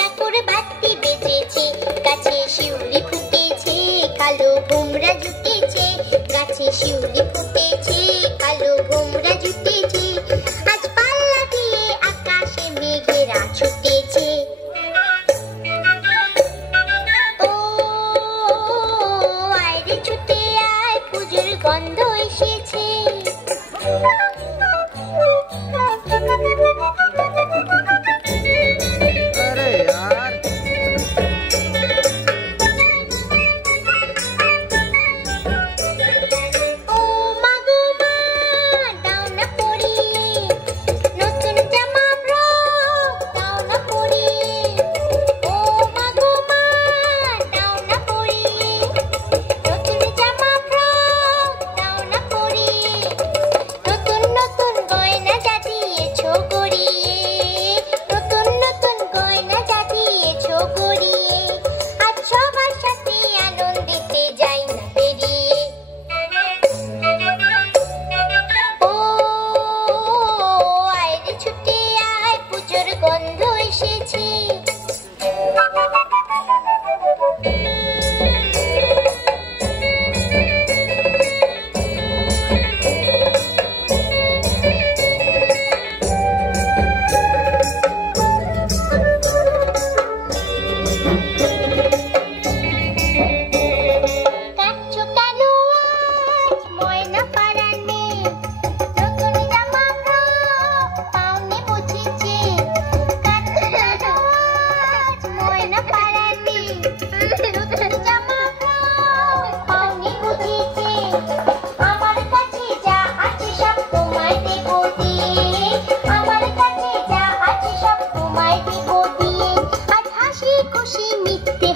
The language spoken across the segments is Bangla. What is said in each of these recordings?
কুড়া করে বাতি বেজেছে, গাছে শিউলি ফুটেছে, কালো ভোমরা জুটেছে, গাছে শিউলি ফুটেছে, কালো ভোমরা জুটেছে, আজ পাল্লা দিয়ে আকাশে মেঘেরা ছুটেছে। ও আয়রে ছুটে আয়, পুজোর গন্ধ এসেছে।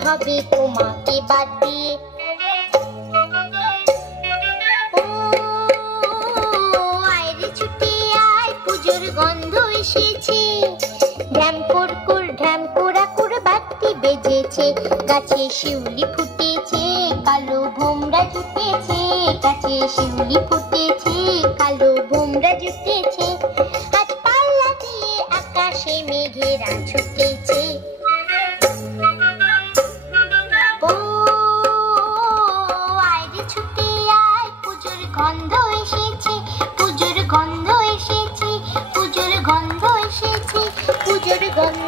হবে তোমাকে বাদ দিয়ে। ও আয়রে ছুটে আয়, পুজোর গন্ধ এসেছে। ঢ্যাম কুরকুর ঢ্যাম কুড়াকুর বাতি বেজেছে, গাছে শিউলি ফুটেছে, কালো ভোমরা জুটেছে, গাছে শিউলি ফুটেছে, কালো ভোমরা জুটেছে, আজ পাল্লা দিয়ে আকাশে মেঘেরা ছুটেছে। গন্ধ এসেছে, পুজোর গন্ধ এসেছে, পুজোর গন্ধ এসেছে, পুজোর গন্ধ